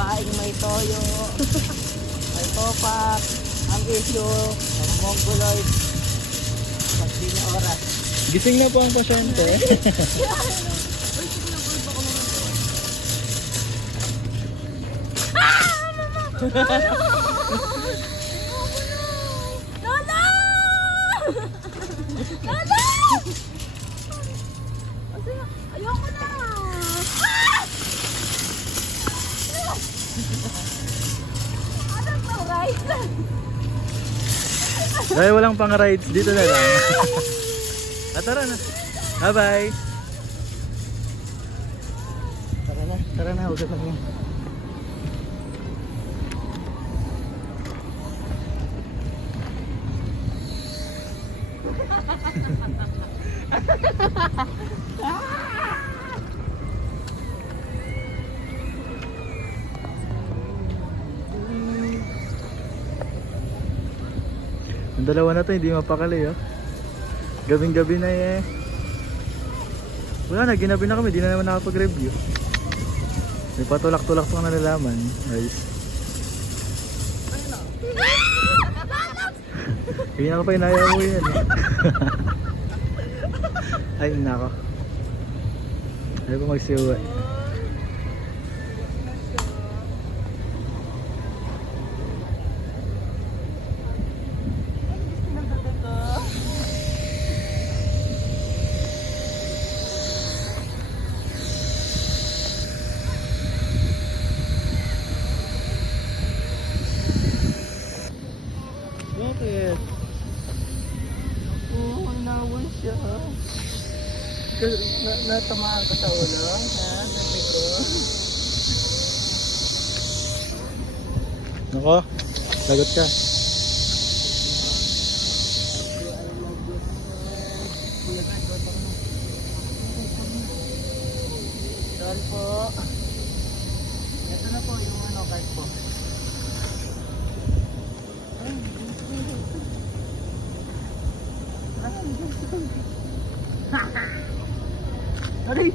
Paing may toyo. May topak. Ang issue. Ang mongoloid. Pag di na oras. Gising na po ang pasyente. Lola! Lola! Ayoko na! Anong pang-rides? Dahil walang pang-rides, dito na lang. Tara na. Bye-bye. Tara na. Huwag lang yan. Ang dalawa na to hindi mapakali oh. Gabing-gabi na eh. Wala na, ginabi na kami, di na naman nakapag-review. May patulak-tulak pang nalalaman. Ayos. Hindi na ko pa inaya mo yan eh. Ay, nako. Ayaw ko magsiuwa. Bakit? Oo, nawan siya. Natamaan ka sa ulo. Ha? Sabi ko. Nako, lagot ka. Sorry po. Ito na po yung card po. Aray!